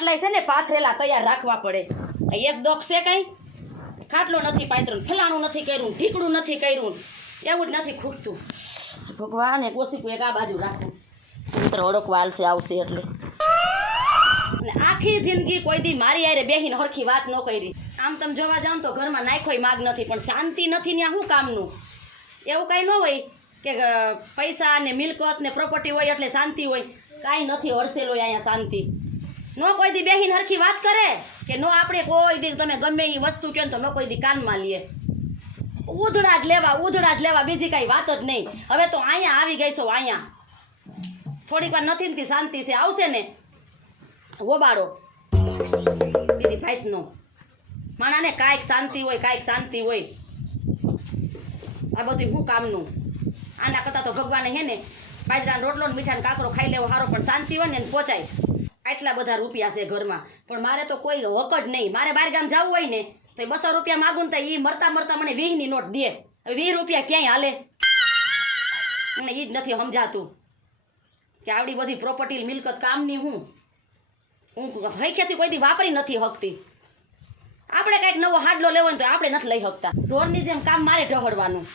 ખાટલા છે ને પાથરેલા તૈયાર રાખવા પડે. એક દોખ છે કઈ ખાટલો નથી પાથરેલો, ફલાણું નથી કર્યું, ઢીકડું નથી કર્યું, એવું જ નથી ખૂટતું. ભગવાન એક ઓછી એક આ બાજુ રાખું, મિત્ર ઓળખવા હાલશે આવશે એટલે. અને આખી જિંદગી કોઈ દી મારી આરે બેહીને હરખી વાત ન કરી. આમ તમે જોવા જાવ તો ઘરમાં નાખોય માગ નથી, પણ શાંતિ નથી ત્યાં શું કામનું? એવું કાંઈ ન હોય કે પૈસા ને મિલકત ને પ્રોપર્ટી હોય એટલે શાંતિ હોય. કાંઈ નથી હરસેલો અહીંયા શાંતિ. ન કોઈ દી બેહીને હરખી વાત કરે કે નો આપણે કોઈ દી તમે ગમે એ વસ્તુ કહો ને તો ન કોઈ દી કાનમાં લઈએ. ઉધડા જ લેવા બીજી કાંઈ વાત જ નહીં. હવે તો અહીંયા આવી ગઈ છો, અહીંયા થોડીક વાર નથી ને શાંતિ છે, આવશે ને વોબાડો દીદી ભાઈનો માણાને કાંઈક શાંતિ હોય. આ બધું શું કામનું? આના કરતાં તો ભગવાને હે ને બાજરાનો રોટલો ને મીઠાનો કાકરો ખાઈ લેવો સારો, પણ શાંતિ હોય ને એને પહોંચાય. આટલા બધા રૂપિયા છે ઘરમાં, પણ મારે તો કોઈ હક જ નહીં. મારે બહાર ગામ જવું હોય ને તો 200 રૂપિયા માગું ને તો એ મરતા મને 20ની નોટ દે. હવે 20 રૂપિયા ક્યાંય હાલે? મને એ જ નથી સમજાતું કે આવડી બધી પ્રોપર્ટી મિલકત કામની હું હૈખ્યાથી કોઈ દી વાપરી નથી શકતી. આપણે કાંઈક નવો હાડલો લેવો હોય તો આપણે નથી લઈ શકતા. ઢોરની જેમ કામ મારે ઢહડવાનું,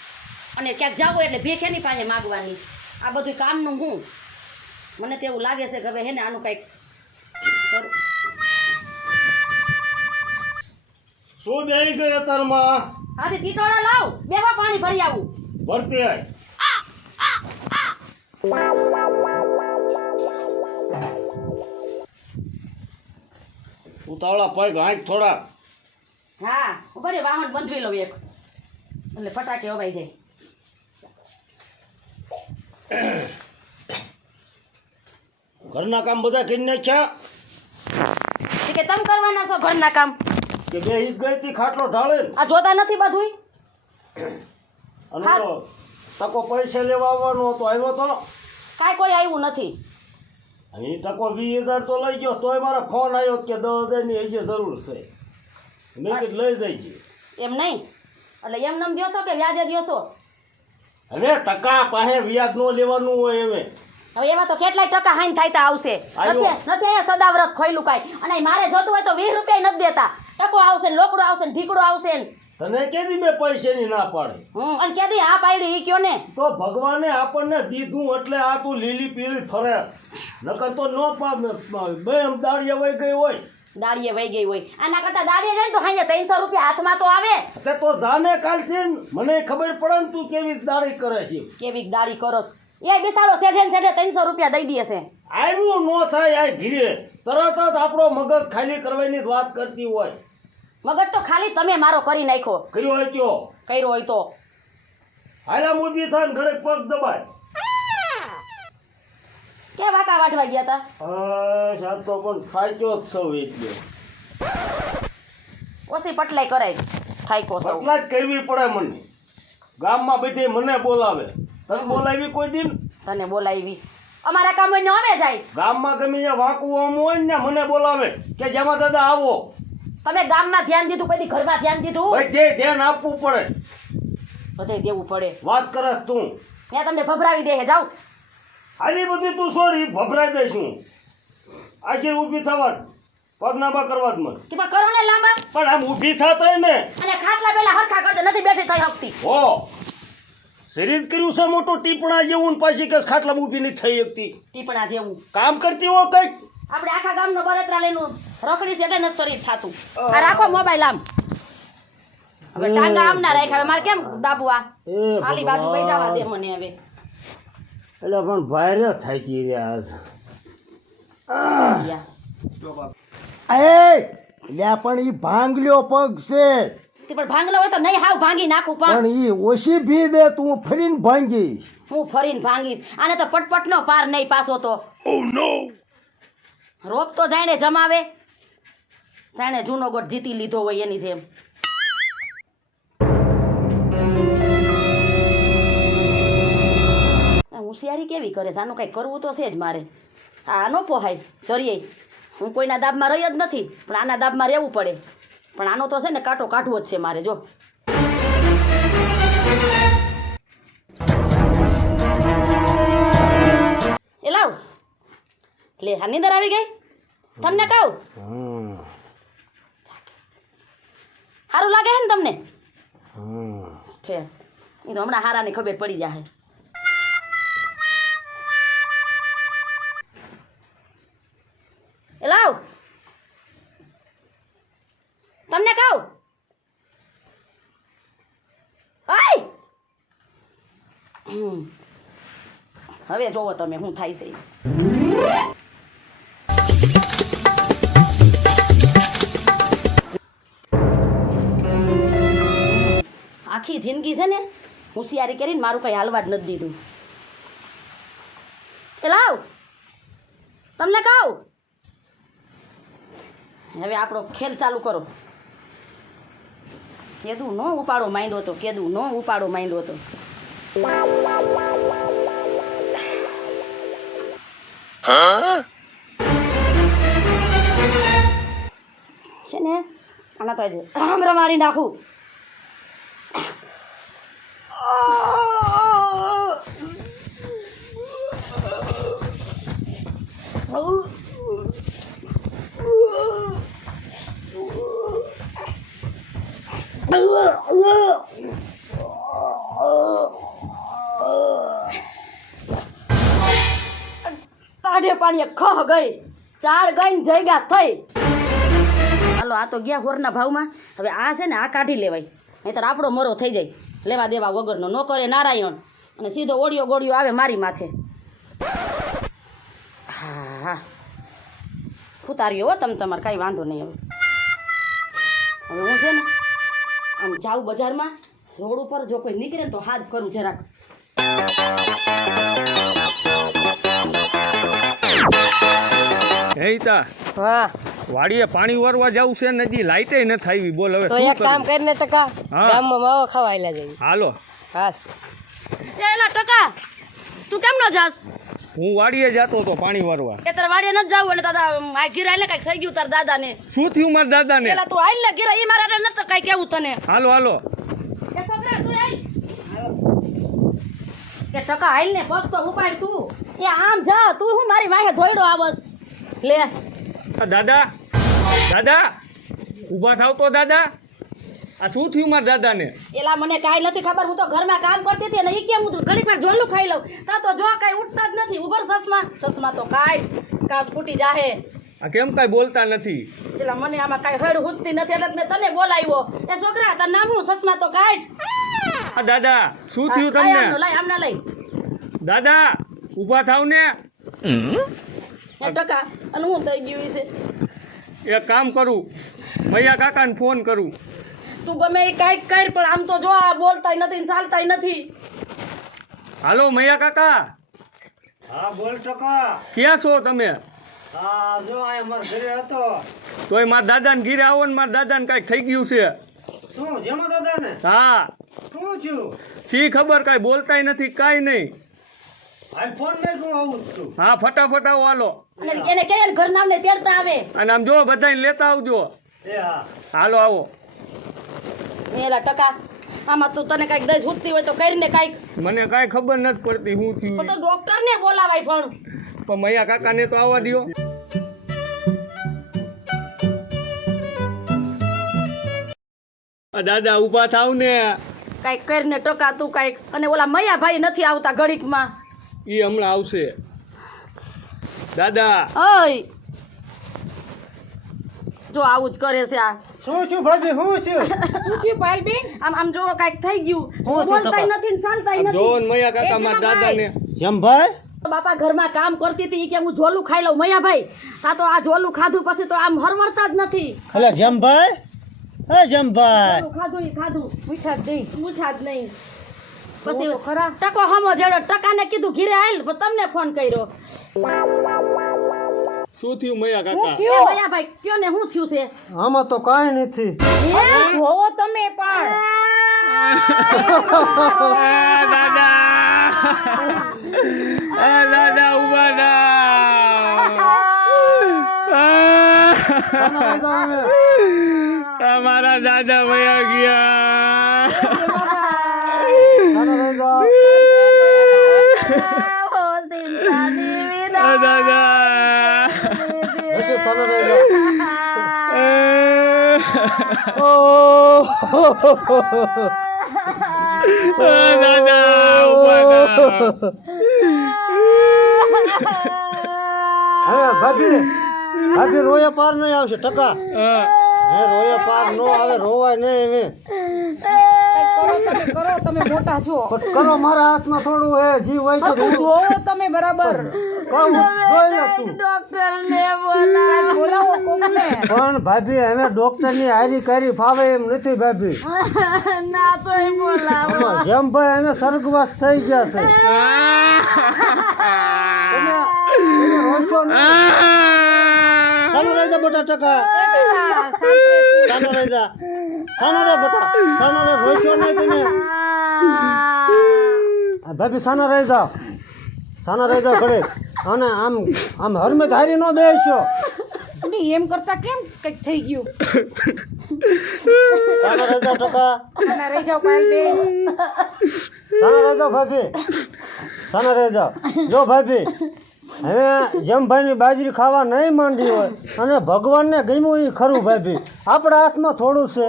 અને ક્યાંક જવું એટલે ભેખેની પાસે માગવાની. આ બધું કામનું હું મને તો એવું લાગે છે કે હવે હે ને આનું કંઈક શું બેહી ગઈ અત્યારમાં? હાથી ટીટોળા લાવ, બેવા પાણી ભરી આવું. ભરતી આય. ઉતાવળા પગ હાંક થોડા. હા ઉભા રે, વાહન બંધવી લઉં એક એટલે ફટાકે અવાઈ જાય. ઘરના કામ બધા કરી નાખ્યા કે તમે કરવાના છો ઘરના કામ? કે બે ઈદ ગઈ તી ખાટલો ઢાળે ને? આ જોતા નથી બધું? અને તો ટકો પૈસા લેવા આવવાનો હતો, આવ્યો તો કાંઈ કોઈ આવ્યું નથી. અહીં ટકો 20,000 તો લઈ ગયો, તોય મારા ફોન આવ્યો કે 10,000ની હજી જરૂર છે. મેં કીધું લઈ જાય. એમ નહીં એટલે એમ નમ દ્યો છો કે વ્યાજે દ્યો છો? હવે ટકા પાસે વ્યાજ નો લેવાનું હોય. હવે એમાં તો કેટલાય ટકા હાઈન થાય તો આવશે. નથી અહીંયા સદાવ્રત ખોયલું કાંઈ. અને મારે જોતું હોય તો 20 રૂપિયા નથી દેતા. ટકો આવશે ને લોકડું આવશે ને ઢીકડું આવશે ને. તને કેદી મેં પૈસાની ના પાડી? અને કેદી આ પાડી ઈ કયો ને? તો ભગવાને આપણને દીધું એટલે આ તું લીલી પીળી ફરે, નકર તો નો પામે. બે દાળીએ વહી ગઈ હોય. દાળીએ વહી ગઈ હોય. આના કરતા દાળીએ જાય ને તો હાજે 300 રૂપિયા હાથમાં તો આવે. તો જાને કાલથી મને ખબર પડે ને તું કેવી દાળી કરે છે. કેવી દાળી કરો? એ બિચારો સેઠે 300 રૂપિયા દઈ દે છે. આવ્યું નો થાય આ ઘીરે તરત જ આપણો મગજ ખાલી કરવાની જ વાત કરતી હોય. મગજ તો ખાલી તમે મારો કરી નાખ્યો. કર્યો હોય કયો? કર્યો હોય તો હાલા મૂડી થાય ને ઘરે પગ દબાય. કે વાકા વાટવા ગયા હતા? સાત તો પણ ખાઈચો જ સૌ એટલે ઓછી પટલાઈ કરાય. ખાઈકો સૌ પટલા જ કરવી પડે મને. ગામમાં બધી મને બોલાવે. તને બોલાવી કોઈ દિન? તને બોલાવી અમારા કામ હોય ને અમે જાય. ગામમાં ગમે ત્યાં વાંકું આમ હોય ને મને બોલાવે કે જેમાં દાદા આવો. તમે ગામમાં ધ્યાન દીધું, કોઈ ઘરમાં ધ્યાન દીધું? બધે ધ્યાન આપવું પડે. બધે દેવું પડે. વાત કરસ તું? ત્યાં તમને ભભરાવી દે હે. જાવ આલી બધી તું છોડી ભભરાઈ દઈશ હું. આખી ઊભી થવા પગ નાબા કરવા જ મને. પણ કરો ને લાંબા. પણ આમ ઊભી થતા ને અને ખાટલા પેલા હરખા કરજો, નથી બેઠી થઈ શકતી. હો સિરીઝ કર્યું છે મોટું ટીપણા જેવું ને પાછી કે ખાટલા ઊભી નહીં થઈ શકતી. ટીપણા જેવું કામ કરતી હો કઈક. આપણે આખા ગામનો બળતરા લઈને રખડી છે એટલે નથી શરીર થાતું. આ રાખો મોબાઈલ આમ. હવે ટાંગા આમ ના રાખ્યા. હવે મારે કેમ દાબવા? આલી બાજુ વઈ જવા દે મને હવે. એટલે પણ ભાઈરે થાકી રહ્યા છે. પણ ઈ ભાંગલ્યો પગ છે. પણ ભાંગલો હોય તો નહીં હાવ ભાંગી નાખું. પણ ઈ ઓછી ભી દે તું ફરીને ભાંગીશ. હું ફરીને ભાંગીશ. આને તો પટપટનો પાર નહીં પાછો તો. ઓ નો. રોપ તો જાણે જમાવે, જાણે જૂનોગઢ જીતી લીધો હોય એની જેમ. હોશિયારી કેવી કરે છે? આનું કંઈક કરવું તો છે જ મારે. આ નો પોહાય જરીએ. હું કોઈના દાબમાં રહી જ નથી, પણ આના દાબમાં રહેવું પડે. પણ આનો તો છે ને કાંટો કાઢવો જ છે મારે. જો એ લાવ લે. આ નીંદર આવી ગઈ? તમને કહું હમ સારું લાગે છે ને તમને હમ છે એ તો હમણાં હારાની ખબર પડી જાય એ લાવ તમને કહું ઓય હવે જોવો તમે શું થાય છે આખી જિંદગી છે ને હોશિયારી કરીને મારું કંઈ હાલવા જ નથી દીધું એ લાવ તમને કહું હવે આપણો ખેલ ચાલુ કરો કેદું નો ઉપાડો માંડ્યો હતો કેદું નો ઉપાડો માંડ્યો હતો છે ને આના તો આજે હમણાં મારી નાખું તાડે પાણીએ ખહ ગઈ ચાર ગઈ ને જગ્યા થઈ હાલો આ તો ગયા હોરના ભાવમાં હવે આ છે ને આ કાઢી લેવાય નહીંતર આપણો મરો થઈ જાય લેવા દેવા વગરનો ન કરે નારાયણ અને સીધો ઓડિયો ગોળિયો આવે મારી માથે હા હા ઉતાર્યો હો તમે તમારે કાંઈ વાંધો નહીં હવે હું છે ને આમ જાઉં બજારમાં રોડ ઉપર જો કોઈ નીકળે ને તો હાથ કરું જરાક હેતા હા વાડીએ પાણી વારવા જવું છે નજી લાઈટે નથી આવી બોલ હવે તો શું એક કામ કરું? કરીને ટકા હા. ગામમાં માવો ખવાયેલા જઈએ હાલો હા એલા ટકા તું કેમ ન જાસ હું વાડીએ જતો હતો પાણી વારવા એ તારે વાડીએ ન જાવ એટલે દાદા આ ઘીરા એટલે કઈક થઈ ગયું તાર દાદાને શું થયું મારા દાદાને પેલા તું આઈ લે ઘીરા ઈ મારા નથી કઈ કેવું તને હાલો હાલો એ છોકરા તું આઈ કે ટકા આઈ ને પગ તો ઉપાડ તું એ આમ જા તું હું મારી વાહે ધોઈડો આવસ લે આ દાદા દાદા ઊભા થાવ તો દાદા આ શું થયું મારા દાદાને એલા મને કાંઈ નથી ખબર હું તો ઘરમાં કામ કરતી હતી અને ઈ કેમ હું ઘડીક વાર જોલું ખાઈ લઉં તા તો જો કાંઈ ઉઠતા જ નથી ઉભર સસમા તો કાંઈ કાચ ફૂટી જાહે આ કેમ કાંઈ બોલતા નથી એલા મને આમાં કાંઈ હળ હુજતી નથી એટલે જ મેં તને બોલાવ્યો એ છોકરા તાર નામ હું સસમા તો કાઢ આ દાદા શું થયું લાય તમને આમનો, લાય આમના લઈ દાદા ઊભા થાવ ને એ ટકા અને હું થઈ ગયું છે એક કામ કરું મૈયા કાકાને ફોન કરું તું ગમે એ કાંઈક કર પણ આમ તો જો આ બોલતાય નથી ને ચાલતાય નથી હાલો મૈયા કાકા હા બોલ ટકા ક્યાં છો તમે હા જો આ અમારા ઘરે હતો તોય મારા દાદાને ઘીરે આવો ને મારા દાદાને કાંઈક થઈ ગયું છે શું જેમાં દાદા ને હા શું થયું શી ખબર કાંઈ બોલતાય નથી કાંઈ નહીં હાલ ફોન મેં હું આવું જ છું હા ફટાફટ આવો હાલો અને એને કહે ને ઘર નામને તેડતા આવે અને આમ જો બધાને લેતા આવજો એ હા હાલો આવો એલા ટકા આમાં તું તને કાંઈક દઈ છૂટતી હોય તો કરીને કાંઈક મને કાંઈ ખબર નથી પડતી શું પણ થયું તો ડોક્ટરને બોલાવાય પણ પણ મૈયા કાકાને તો આવવા દ્યો આ દાદા ઊભા થાવ ને કાંઈક કરીને ટકા તું કાંઈક અને ઓલા મયાભાઈ નથી આવતા ઘડીકમાં એ હમણાં આવશે દાદા ઓય જો આવું જ કરે છે આ શું ભાભી શું થયું શું થયું પાયલબેન આમ આમ જો કાંઈક થઈ ગયું થયું બોલતાય ટકા? નથી ને ચાલતાય આમ નથી જોવો ને મૈયા કાકા મારા દાદાને જમભાઈ બાપા ઘરમાં કામ કરતી હતી ઈ કે હું ઝોલું ખાઈ લઉં મયાભાઈ આ તો આ ઝોલું ખાધું પછી તો આમ હરવરતા જ નથી હલો જમભાઈ હે જમભાઈ ઝોલું ખાધું ઈ ખાધું પૂછા જ નહીં પૂછા જ નહીં જોવો પછી તો ખરા. ટકો હમો જેડો ટકાને કીધું ઘીરે આવેલ પણ તમને ફોન કર્યો શું થયું મૈયા કાકા એ મયાભાઈ કયો ને શું થયું છે આમાં તો કાંઈ નથી જોવો તમે પણ દાદા દાદા ઉભા થા મારા દાદા વયા ગયા દાદા દાદા ઊભા થાવ. હવે ભાભી ભાભી રોયા પાર નહીં આવશે ટકા હા. હે રોયા પાર નો આવે રોવાય નહીં હવે કંઈક કરો તમે મોટા છો પણ કરો મારા હાથમાં થોડું હે જીવ હોય તો બધું જોવો તમે બરાબર કહું જોઈ લે તું ડોક્ટરને બોલાવો. બોલાવો કોકને પણ ભાભી હવે ડોક્ટરની હારી કરી ફાવે એમ નથી ભાભી ના તોય બોલાવો. આમાં જેમ ભાઈ હવે સ્વર્ગવાસ થઈ ગયા છે તમે રોશો નહીં ચાલો રહી જા બેટા ટકા ચાલો રહી જા સાનો રે બેટા સાનો રે રોશો નહીં તમે ભાભી સાના રહી જાઓ ઘડે અને આમ આમ હરમે હારી ન બેસ્યો નહીં, એમ કરતા કેમ કંઈક થઈ ગયું સાના રહી જાઓ ટકા ના રહી જાઓ પાયલબેન. સાના રહી જાઓ ભાભી સાના રહી જાઓ જો ભાભી હવે જેમ ભાઈની બાજરી ખાવા નહીં માંડી હોય અને ભગવાનને ગમ્યું એ ખરું ભાભી આપણા હાથમાં થોડું છે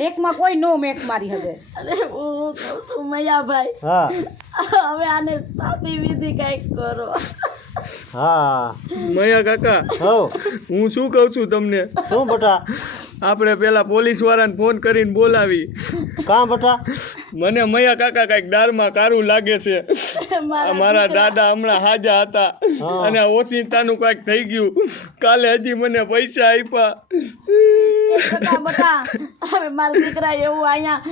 લેકમાં કોઈ નો મેક મારી હવે અરે હું કહું છું મયાભાઈ, હા હવે આને સાદી વિધિ કંઈક કરો. હા મયા કાકા, હો હું શું કહું છું તમને, શું બેટા આપણે પેલા પોલીસ વાળાને ફોન કરીને બોલાવી. કાં બેટા મને મયા કાકા કઈક દારમાં કારું લાગે છે. મારા દાદા હમણાં હાજા હતા હા. અને ઓશિંતાનું કઈક થઈ ગયું. કાલે હજી મને પૈસા આપ્યા. બટા હવે મારા દીકરા એવું અહીંયા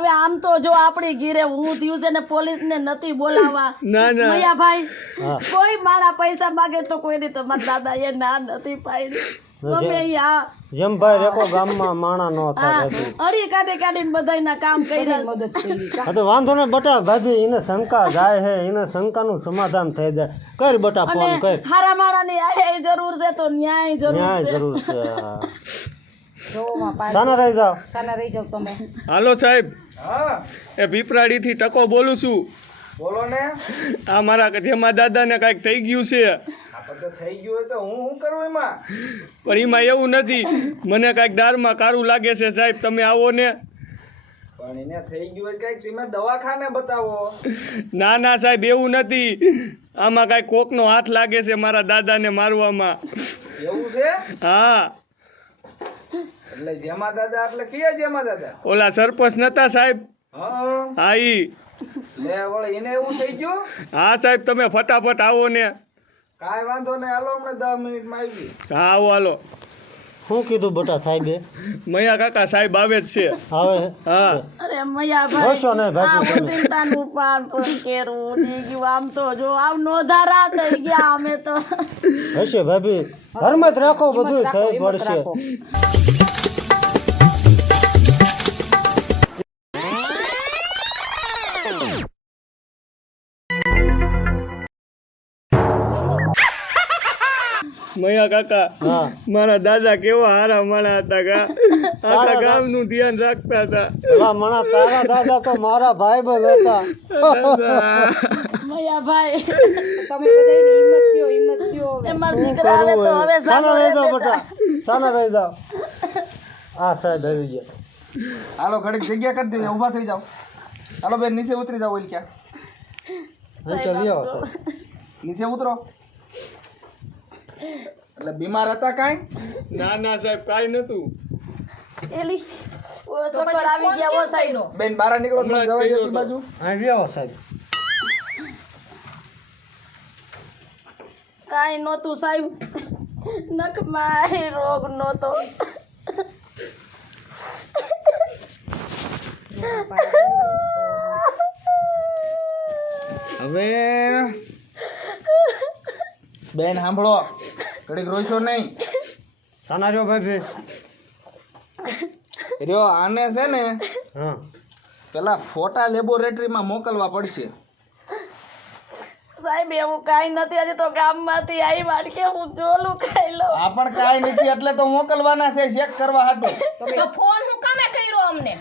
હવે આમ તો જો આપણી ઘીરે હું થયું છે ને પોલીસને નથી બોલાવવા. ના ના મયાભાઈ, હા. કોઈ મારા પૈસા માગે તો કોઈ દી તમારા દાદાએ ના નથી પાડી. તમે અહીંયા જેમ ભાઈ રેકો ગામમાં માણા ન થાય ભાભી અડી કાઢીને બધાયના કામ કર્યા. મદદ કરી હા તો વાંધો ને બટા ભાભી એને શંકા જાય હે એને શંકાનું સમાધાન થઈ જાય કર બટા ફોન અને કર હારા માણાની આય જરૂર છે તો ન્યાય જરૂર ન્યાય છે. જરૂર છે હા. જોવામાં પાયલ સાના રહી જાઓ સાના રહી જાઓ તમે. હાલો સાહેબ, હા એ પીપરાડીથી ટકો બોલું છું. બોલો ને. આ મારા જેમાં દાદાને કાંઈક થઈ ગયું છે, આ બધું થઈ ગયું હોય તો હું શું કરું એમાં? પણ એમાં એવું નથી. મને કાંઈક દારમાં કારું લાગે છે સાહેબ, તમે આવો ને. પણ એને થઈ ગયું હોય કઈક તમે દવાખાને બતાવો. ના ના સાહેબ, એવું નથી. આમાં કાંઈક કોકનો હાથ લાગે છે મારા દાદાને મારવામાં. એવું છે? હા, એટલે જેમાં દાદા એટલે કયા જેમાં દાદા? ઓલા સરપંચ નતા સાહેબ? હા હા ઈ. લે વળ એને એવું થઈ ગયું? હા સાહેબ, તમે ફટાફટ આવો ને. કાંઈ વાંધો નહીં, હાલો હમણાં 10 મિનિટમાં આવી. હા આવો હાલો. શું કીધું બટા સાહેબે મયા કાકા સાહેબ આવે જ છે. આવે હા અરે મયાભાઈ, હસો ને ભાભી આ તમે. ચિંતાનું પાન પણ કેરું થઈ ગયું. આમ તો જો આમ નોધારા થઈ ગયા અમે તો. હશે ભાભી ઘરમાં જ રાખો બધું હિંમત રાખો, થઈ હિંમત પડશે રાખો. મયા કાકા, હા મારા દાદા કેવા હારા માણા હતા કા. આખા દાદા- ગામનું ધ્યાન રાખતા હતા. પેલા મણા તારા દાદા તો મારા ભાઈ બંધ હતા દાદા. મયાભાઈ, તમે બધાયને હિંમત દ્યો હવે. એમાં દીકરા આવે તો હવે સાના રહી જાઓ બેટા. બટા સાના રહી જાઓ હા સાહેબ આવી ગયા હાલો ઘડીક જગ્યા કરી દઈએ, ઊભા થઈ જાઓ. હાલો બેન નીચે ઉતરી જાઓ. ઓલી ક્યાં નીચે લઈ આવો સાહેબ નીચે ઉતરો. એટલે બીમાર હતા કાંઈ? ના ના સાહેબ, કાંઈ નતું. એલી ઓ ચક્કર આવી ગયા ઓ સાઈડ. બેન બહાર નીકળો, તમે હમણાં જ જવા દો કર્યો ઈ તો. બાજુ. આવી આવો સાહેબ કાંઈ નહોતું સાહેબ, નખમાં રોગ નહોતો. હવે બેન સાંભળો, ઘડીક રોઈશો નહીં. સાના રહ્યો ભાઈ રહ્યો આને છે ને હા પેલા ફોટા લેબોરેટરીમાં મોકલવા પડશે. સાહેબ એવું કાંઈ નથી, હજી તો ગામમાંથી આવી વાટકે હું જોલું ખાઈ લઉં. આ પણ કાંઈ નથી એટલે તો મોકલવાના છે ચેક કરવા હાટો. તો ફોન હું કામે કર્યો અમને?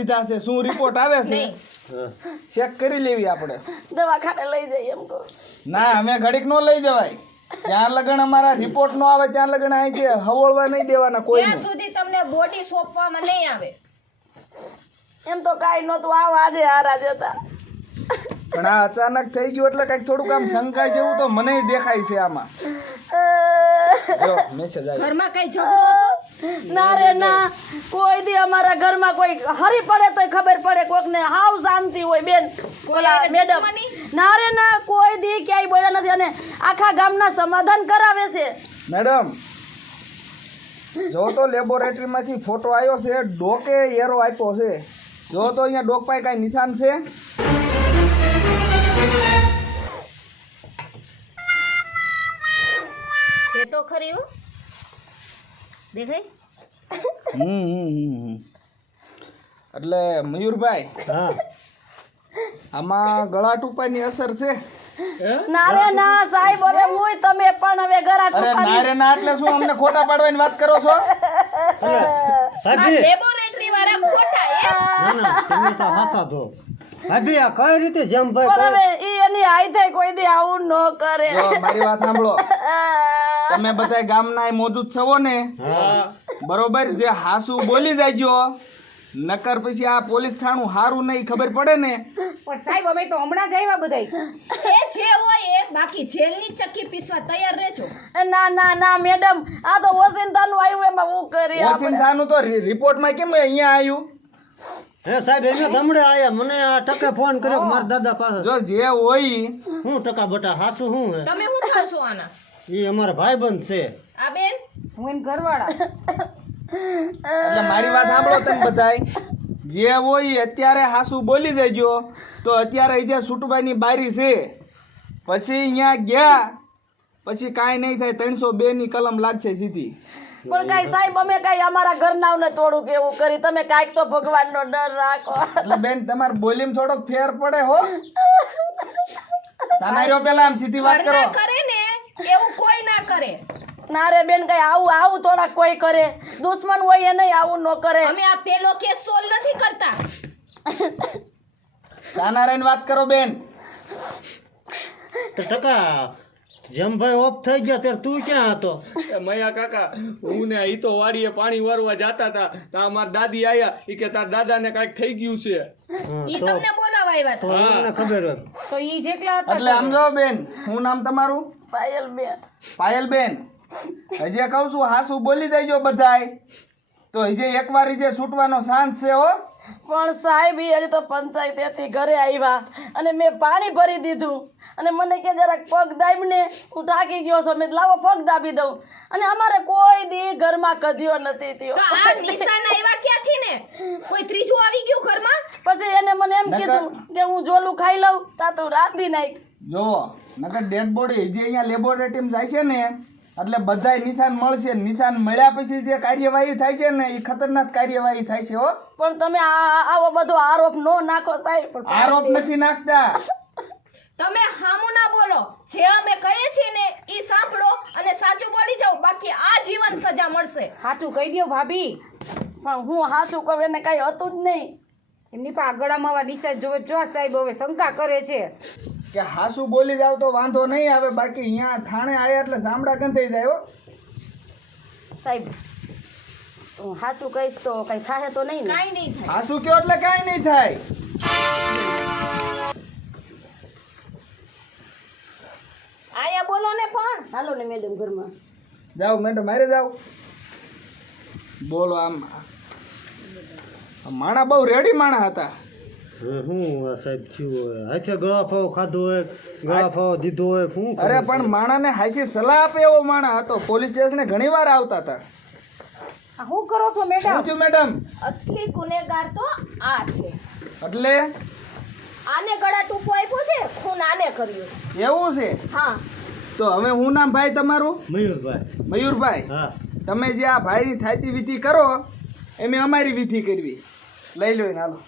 દીધા છે શું રિપોર્ટ આવે છે નહીં. ચેક કરી લેવી આપણે દવાખાને લઈ જઈએ એમ કહું. ના અમે ઘડીક નો લઈ જવાય જ્યાં લગન અમારા રિપોર્ટ નો આવે ત્યાં લગન અહીં કે હવળવા નહીં દેવાના કોઈ ત્યાં સુધી તમને બોડી સોંપવામાં નહીં આવે. એમ તો કાંઈ નહોતું આવ આજે હારા જતા. પણ આ અચાનક થઈ ગયું એટલે કઈક થોડુંક આમ શંકા જેવું તો મને દેખાય છે આમાં જો મેસેજ આવ્યો ઘરમાં કઈ ઝઘડો હતો? ના રે ના, કોઈ દી અમારા ઘરમાં કોઈ હરી પડે તોય ખબર પડે કોકને હાવ શાંતિ હોય બેન. ઓલા હારે મેડમ દુશ્મની? ના રે ના, કોઈ દી ક્યાંય બોલ્યા નથી અને આખા ગામના સમાધાન કરાવે છે. મેડમ જો તો લેબોરેટરીમાંથી ફોટો આવ્યો છે ડોકે એરો આપ્યો છે જો તો અહીંયા ડોક પાસે કાંઈ નિશાન છે છે તો ખરી હો. દેખાય? એટલે મયુરભાઈ હા આમાં ગળા ટૂંપાની અસર છે ના રે ના સાહેબ, હવે હું તમે પણ હવે ઘરા અરે ટૂંપાની- ના રે ના એટલે શું અમને ખોટા પાડવાની વાત કરો છો ભાભી લેબોરેટરી વાળા ખોટા એમ? ના ના તમે તો હાસા ધો ભાભી આ કઈ રીતે જેમભાઈ પણ હવે ઈ એની હાઈ થાય કોઈ દી આવું ન કરે. જો મારી વાત સાંભળો તમે બધા ગામના અહીં મોજૂદ છો ને બરોબર જે હાસુ બોલી જાયજો નકર પછી આ પોલીસ થાણું હારું નહીં ખબર પડે ને પણ સાહેબ અમે તો હમણાં જ આવ્યા બધાય. એ જે હોય એ, બાકી જેલની ચક્કી પીસવા તૈયાર રહેજો. ના ના ના મેડમ, આ તો વોશિંગ્ટનનું આવ્યું એમાં હું કરી વોશિંગ થાનું તો રિપોર્ટમાં કેમ અહીંયા આવ્યું હે સાહેબ એને ગમડે આયા મને આ ટકે ફોન કર્યો કે મારા દાદા પાસે જો જે હોય હું ટકા બટા હાસુ હું હે તમે શું થાશો આના? ઈ અમારા ભાઈબંધ છે આ બેન હું એને ઘરવાળા. એટલે મારી વાત સાંભળો તમે બધાય જે હોય અત્યારે હાસુ બોલી જજો તો અત્યારે જે સુટુભાઈની બારી છે પછી અહીંયા ગયા પછી કાંઈ નહીં થાય 302 ની કલમ લાગશે સીધી પણ કાંઈ સાહેબ અમે કાંઈ અમારા ઘરનાવને થોડુંક એવું કરી, તમે કાંઈક તો ભગવાનનો ડર રાખો. એટલે બેન તમાર બોલીમાં થોડોક ફેર પડે હો સાનારીઓ પેલા આમ સીધી વાત કરો ઘરના કરે ને એવું કોઈ ના કરે. ના રે બેન, કાંઈ આવું થોડાક કોઈ કરે, દુશ્મન હોય એ નહીં આવું ન કરે. અમે આ પેલો કેસ સોલ્વ નથી કરતા. સાનારાયણ વાત કરો બેન તો ટકા જેમભાઈ ઓફ થઈ ગયા ત્યારે તું ક્યાં હતો એ મયા કાકા હું ને ઈ તો વાડીએ પાણી વારવા જાતા હતા તો મારા દાદી આયા ઈ કે તાર દાદાને કાંઈક થઈ ગયું છે હા, ઈ તો તમને બોલાવા આવ્યા તો હતા. એને ખબર હોય તો ઈ જેટલા હતા એટલે સમજો બેન શું નામ તમારું પાયલ બેન, પાયલબેન હજી કહું છું હાસુ બોલી દેજો બધાય તો હજી એકવાર જે છૂટવાનો ચાન્સ છે હો પણ સાહેબ ઈ હજી તો પંચાયતેથી ઘરે આવ્યા અને મેં પાણી ભરી દીધું અને મને કે જરાક પગ દાબીને હું થાકી ગયો છું, મેં લાવો પગ દાબી દઉં અને અમારે કોઈ દી ઘરમાં કદ્યો નથી થયો. તો આ નિશાન આવ્યા ક્યાંથી ને? કોઈ ત્રીજું આવી ગયું ઘરમાં? પછી એને મને એમ કીધું કે હું જોલું ખાઈ લઉં તા તું રાંધી નાખ. જોવો નકર ડેડ બોડી હજી અહીંયા લેબોરેટરીમાં જાય છે ને એટલે બધાય નિશાન મળશે નિશાન મળ્યા પછી જે કાર્યવાહી થાય છે ને એ ખતરનાક કાર્યવાહી થાય છે હો પણ તમે આવો બધો આરોપ નો નાખો સાહેબ. આરોપ નથી નાખતા તમે હામું ના બોલો. જે અમે કહીએ છીએ ને ઈ સાંભળો અને સાચું બોલી જાઓ, બાકી આજીવન સજા મળશે. હાચું કહી દ્યો ભાભી. પણ હું સાચું કહું એને કઈ હતું જ નહીં. એમની પાસે ગળામાં આવા નિશાન જોવે જો આ સાહેબ હવે શંકા કરે છે. કે હાસુ બોલી જાવ તો વાંધો નહીં આવે બાકી અહીંયા થાણે આયા એટલે સાંભળા ગંધાઈ જાય હો સાહેબ હું સાચું કહીશ તો કઈ થાય તો નહીં ને? કાંઈ નહીં થાય. હાસુ કયો એટલે કાંઈ નહીં થાય આયા બોલો ને પણ. હાલો ને મેડમ ઘરમાં. જાઓ મેડમ મારે જાઓ બોલો આમ માણા બહુ રેડી માણા હતા હું આ સાહેબ થયું હોય હાથે ગળા ફાવ ખાધો હોય ગળા ફાવ દીધો હોય શું અરે પણ માણાને હાસી સલાહ આપે એવો માણા હતો પોલીસ સ્ટેશને ઘણી વાર આવતા હતા આ શું કરો છો મેડમ? શું થયું મેડમ અસલી ગુનેગાર તો આ છે. એટલે આને ગળા ટૂંપો આપ્યો છે, ખૂન આને કર્યું છે. એવું છે હા, તો હવે હું નામ ભાઈ તમારું મયુરભાઈ મયુરભાઈ હા તમે જે આ ભાઈની થાતી વિધિ કરો એમ અમારી વિધિ કરવી લઈ લો ને હાલો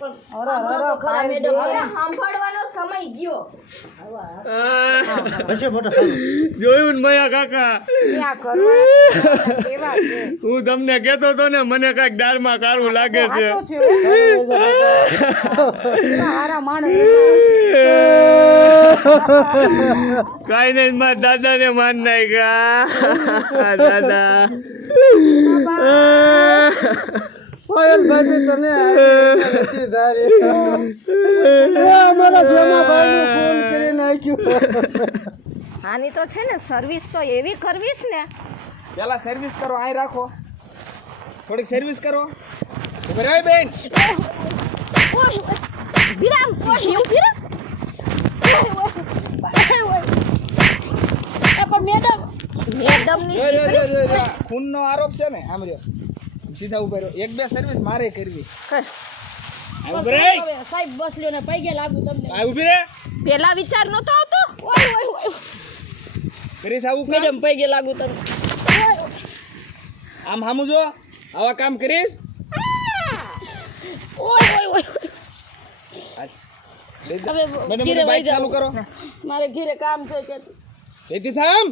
હરો હરો ખરા મેડમ. હવે સાંભળવાનો સમય ગયો. હશે મોટા સાહેબ. જોયું ને મયા કાકા ત્યાં કરવા કેવા છે હું તમને કહેતો હતો ને મને કાંઈક દાળમાં કાળું લાગે છે સાચો છે હો. એવા હારા માણસ કાંઈ નહીં મારા દાદાને માર નાખ્યા દાદા પાયલ ભાભી તને નથી ધારી. અમારા જેમાં ભાઈનું ફોન કરી નાખ્યું. આની તો છે ને સર્વિસ તો એવી કરવી છે ને. પેલા સર્વિસ કરો, અહીં રાખો, થોડીક સર્વિસ કરો. ઉભી રહો બેન. વિરામ સીધી ઊભી રહે. પણ મેડમ મેડમની દીકરી. ખૂનનો આરોપ છે ને, આમ રહ્યો સીધા ઉભા રહ્યો. એક બે સર્વિસ મારે કરવી. આ ઉભી રહે. હવે સાહેબ બસ લ્યો ને પૈગે લાગુ તમને આ ઉભી રહે. પેલા વિચાર નતો આવતો. કરીશ આવું કામ? મેડમ પૈગે લાગુ તમને આમ હામું જો, આવા કામ કરીશ. ઓય ઓય ઓય મેડમ ઘીરે બાઈક વહી ચાલુ જાઓ. કરો. મારે ઘીરે કામ છે કે તેથી થામ.